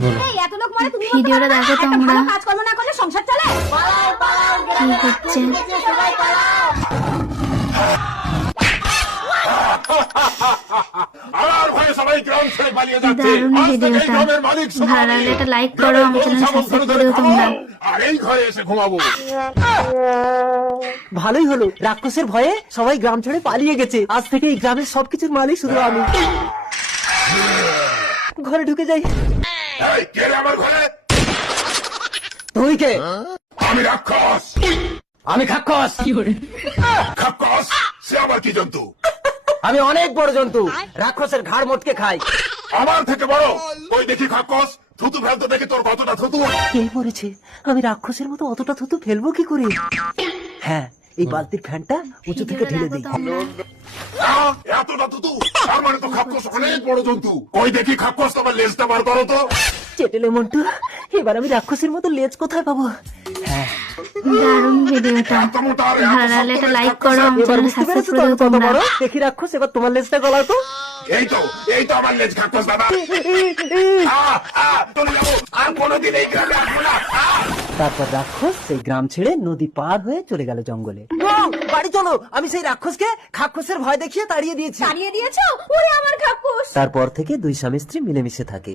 এই এত লোক মরে তুমি ভিডিওটা দেখো তোমরা। কাজ কর্ম না করলে সংসার চলে? কি হচ্ছে আমার ভয়ে সবাই গ্রাম ছেড়ে পালিয়ে যাচ্ছে। দারুণ আজ থেকে এই ভিডিওটা। গ্রামের মালিক শুধু ভালো আমি। লাগলে একটা লাইক করো, আমার চ্যানেল গ্রামের সাবস্ক্রাইব ধরে করে তোমরা। খাও, আর এই ঘরে এসে ঘুমাবো। ভালোই হলো, রাক্ষসের ভয়ে সবাই গ্রাম ছেড়ে পালিয়ে গেছে। আজ থেকে এই গ্রামের সবকিছুর মালিক শুধু আমি। ঘরে ঢুকে যাই। এই, কে রে আমার ঘরে? তুই কে? আমি রাক্ষস। আমি খাক্কস। রাক্ষস সে আবার কি জন্তু? আমি অনেক বড় জন্তু, রাক্ষসের ঘাড় মোটকে খাই। আমার থেকে বড়? ওই দেখি খাক্কস, থুতু ফেলতে দেখি তোর কতটা থুতু। কে বলেছে আমি রাক্ষসের মতো অতটা থুতু ফেলবো কি করে? হ্যাঁ, এই বালতির ফ্যানটা উঁচু থেকে ঢেলে দিই। এতটা থুতু? তার মানে তো খাক্কস অনেক বড় জন্তু। ওই দেখি খাক্কস, তোমার লেজটা বার করো তো। চেটেলে মন্টু, এবার আমি রাক্ষসের মতো লেজ কোথায় পাবো? দারুণ ভিডিওটা। এত মোটা আর এত ভালো লাগলে একটা শক্ত লাইক খাক্কস করো, আমার এবার চ্যানেল বুঝতে সাবস্ক্রাইব পেরেছো করে তো আমি দিও কত তোমরা। বড়? দেখি রাক্ষস, এবার তোমার লেজটা গলাও তো। এই তো আমার লেজ খাক্কস দাদা। চলে যাবো, আর কোনোদিন এই গ্রামে আসবো না। তারপর রাক্ষস সেই গ্রাম ছেড়ে নদী পার হয়ে চলে গেল জঙ্গলে। বাড়ি চলো, আমি সেই রাক্ষসকে খাক্কসের ভয় দেখিয়ে তাড়িয়ে দিয়েছি। তাড়িয়ে দিয়েছো? ওরে আমার কাকুস। তারপর থেকে দুই স্বামী স্ত্রী মিলেমিশে থাকে।